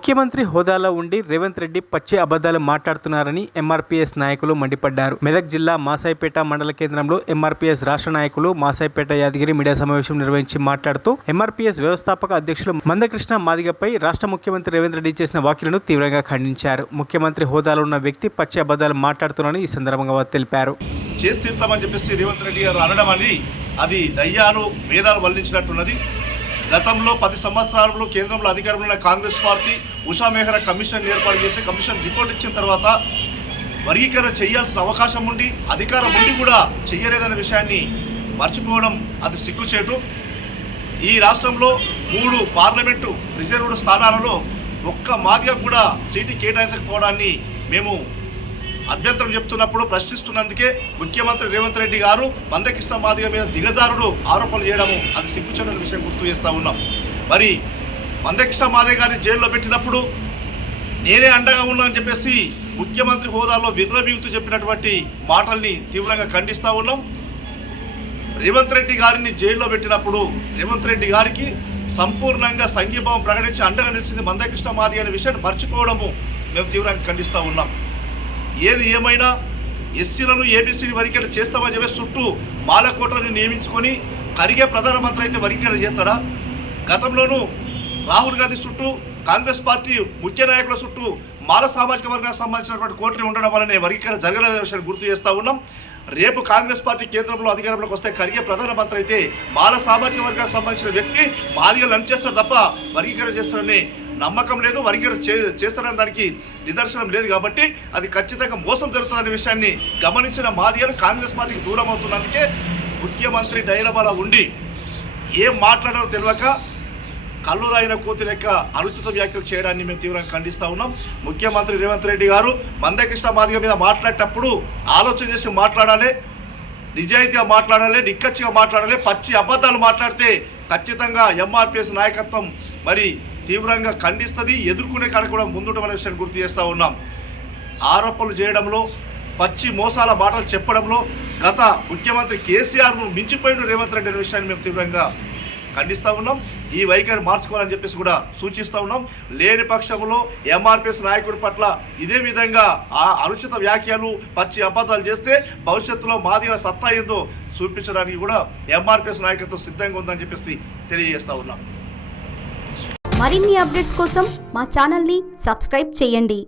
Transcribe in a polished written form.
ముఖ్యమంత్రి హోదాలో ఉండి రేవంత్ రెడ్డి పచ్చి అబద్ధాలు మాట్లాడుతున్నారని ఎంఆర్పీఎస్ నాయకులు మండిపడ్డారు. మెదక్ జిల్లా మాసాయిపేట మండల కేంద్రంలో ఎంఆర్పీఎస్ రాష్ట్ర నాయకులు మాసాయిపేట యాదగిరి మీడియా సమావేశం నిర్వహించి మాట్లాడుతూ ఎంఆర్పీఎస్ వ్యవస్థాపక అధ్యక్షులు మందకృష్ణ మాదిగపై రాష్ట్ర ముఖ్యమంత్రి రేవంత్ రెడ్డి చేసిన వ్యాఖ్యలను తీవ్రంగా ఖండించారు. ముఖ్యమంత్రి హోదాలో ఉన్న వ్యక్తి పచ్చి అబద్ధాలు మాట్లాడుతున్నారని ఈ సందర్భంగా వారు తెలిపారు. చేస్తామని చెప్పేసి రేవంత్ రెడ్డి గారు అనడం అని అది దయ్యాలు వేదాలు వల్లించినట్టున్నది. గతంలో 10 సంవత్సరాలలో కేంద్రంలో అధికారంలో ఉన్న కాంగ్రెస్ పార్టీ ఉషా మెహ్రా కమిషన్ ఏర్పాటు చేసి కమిషన్ రిపోర్ట్ ఇచ్చిన తర్వాత వర్గీకరణ చేయాల్సిన అవకాశం ఉండి అధికారం ఉండి కూడా చెయ్యలేదనే విషయాన్ని మర్చిపోవడం అది సిగ్గుచేటు. ఈ రాష్ట్రంలో 3 పార్లమెంటు రిజర్వ్డ్ స్థానాలలో ఒక్క మాదిగ కూడా సీటు కేటాయించకపోవడాన్ని మేము అభ్యంతరం చెప్తున్నప్పుడు ప్రశ్నిస్తున్నందుకే ముఖ్యమంత్రి రేవంత్ రెడ్డి గారు మందకృష్ణ మాదిగ మీద దిగజారుడు ఆరోపణలు చేయడము అది సిగ్గుచేటు విషయం గుర్తు చేస్తూ ఉన్నాం. మరి మందకృష్ణ మాదిగ గారిని జైల్లో పెట్టినప్పుడు నేనే అండగా ఉన్నా అని చెప్పేసి ముఖ్యమంత్రి హోదాలో విర్రవీగుతూ చెప్పినటువంటి మాటల్ని తీవ్రంగా ఖండిస్తూ ఉన్నాం. రేవంత్ రెడ్డి గారిని జైల్లో పెట్టినప్పుడు రేవంత్ రెడ్డి గారికి సంపూర్ణంగా సంఘీభావం ప్రకటించి అండగా నిలిచింది మందకృష్ణ మాదిగ అనే విషయాన్ని మర్చిపోవడము మేము తీవ్రంగా ఖండిస్తూ ఉన్నాం. ఏది ఏమైనా ఎస్సీలను ఏబీసీని వర్గీకరణ చేస్తామని చెప్పి చుట్టూ మాలకోటలను నియమించుకొని కరిగే ప్రధానమంత్రి అయితే వర్గీకరణ చేస్తాడా? గతంలోనూ రాహుల్ గాంధీ చుట్టూ కాంగ్రెస్ పార్టీ ముఖ్య నాయకుల చుట్టూ మాల సామాజిక వర్గానికి సంబంధించినటువంటి కోటరీ ఉండడం వల్లనే వర్గీకరణ జరగలేదనే విషయాన్ని గుర్తు చేస్తూ ఉన్నాం. రేపు కాంగ్రెస్ పార్టీ కేంద్రంలో అధికారంలోకి వస్తే కరిగే ప్రధానమంత్రి అయితే మాల సామాజిక వర్గానికి సంబంధించిన వ్యక్తి మాదిగలు అనిచేస్తాడు తప్ప వర్గీకరణ చేస్తాడని నమ్మకం లేదు. వర్గీకరణ చేస్తాడని దానికి నిదర్శనం లేదు. కాబట్టి అది ఖచ్చితంగా మోసం జరుగుతుందనే విషయాన్ని గమనించిన మాదిగలు కాంగ్రెస్ పార్టీకి దూరం అవుతున్నందుకే ముఖ్యమంత్రి డైలమాలో ఉండి ఏం మాట్లాడారో తెలియక కళ్ళు దాగిన కోతి లెక్క అనుచిత వ్యాఖ్యలు చేయడాన్ని మేము తీవ్రంగా ఖండిస్తూ ఉన్నాం. ముఖ్యమంత్రి రేవంత్ రెడ్డి గారు మందకృష్ణ మాదిగ మీద మాట్లాడేటప్పుడు ఆలోచన చేసి మాట్లాడాలి, నిజాయితీగా మాట్లాడాలి, నిక్కచ్చిగా మాట్లాడాలి. పచ్చి అబద్ధాలు మాట్లాడితే ఖచ్చితంగా ఎంఆర్పీఎస్ నాయకత్వం మరి తీవ్రంగా ఖండిస్తుంది. ఎదుర్కొనే కాడ కూడా ముందుంటామనే విషయాన్ని గుర్తు చేస్తూ ఉన్నాం. ఆరోపణలు చేయడంలో పచ్చి మోసాల మాటలు చెప్పడంలో గత ముఖ్యమంత్రి కేసీఆర్ను మించిపోయిన రేవంత్ రెడ్డి అనే విషయాన్ని మేము తీవ్రంగా ఖండిస్తూ ఉన్నాం. ఈ వైఖరి మార్చుకోవాలని చెప్పేసి కూడా సూచిస్తూ ఉన్నాం. లేని పక్షంలో ఎంఆర్పీఎస్ నాయకుడి పట్ల ఇదే విధంగా ఆ అనుచిత వ్యాఖ్యలు పచ్చి అబద్ధాలు చేస్తే భవిష్యత్తులో మాదిగ సత్తా ఏందో చూపించడానికి కూడా ఎంఆర్పీఎస్ నాయకత్వం సిద్ధంగా ఉందని చెప్పేసి తెలియజేస్తూ ఉన్నాం. మరిన్ని అప్డేట్స్ కోసం మా ఛానల్ని సబ్స్క్రైబ్ చేయండి.